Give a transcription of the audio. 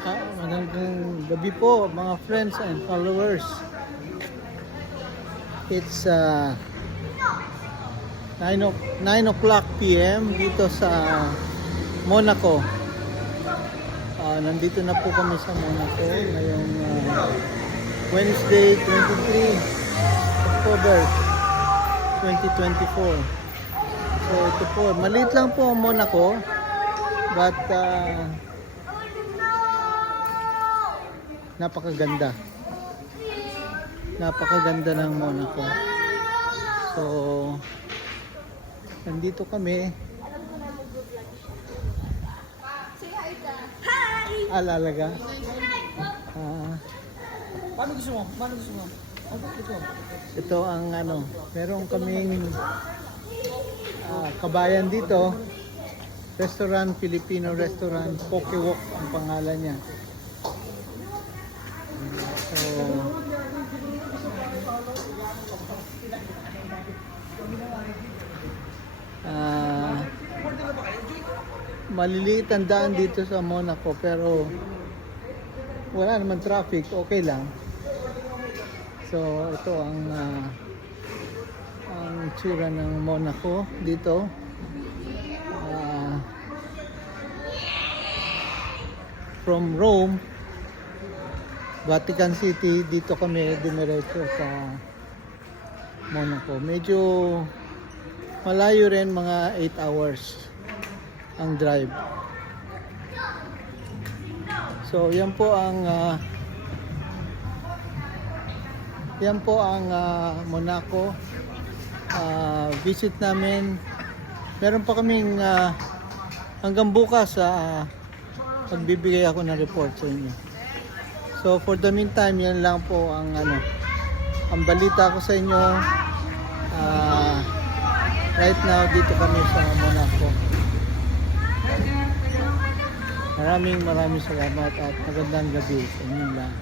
Magandang gabi po mga friends and followers. It's 9 o'clock PM dito sa Monaco. Nandito na po kami sa Monaco ngayong Wednesday 23 October 2024. So ito po, maliit lang po ang Monaco, but napakaganda. Napakaganda ng Monaco. So, nandito kami. Alalaga. Paano gusto mo? Paano gusto mo? Ito ang meron kaming kabayan dito. Restaurant, Filipino restaurant, Pokewok ang pangalan niya. So, maliliit ang daan dito sa Monaco pero wala naman traffic, okay lang. So ito ang tsura ng Monaco dito. From Rome, Vatican City, dito kami dumiretso sa Monaco. Medyo malayo rin, mga 8 hours ang drive. So yan po ang Monaco. Visit namin. Meron pa kaming hanggang bukas magbibigay ako ng report sa inyo. So for the meantime, yan lang po ang balita ko sa inyo. Right now dito kami sa Monaco. Maraming salamat at magandang gabi sa inyo lahat.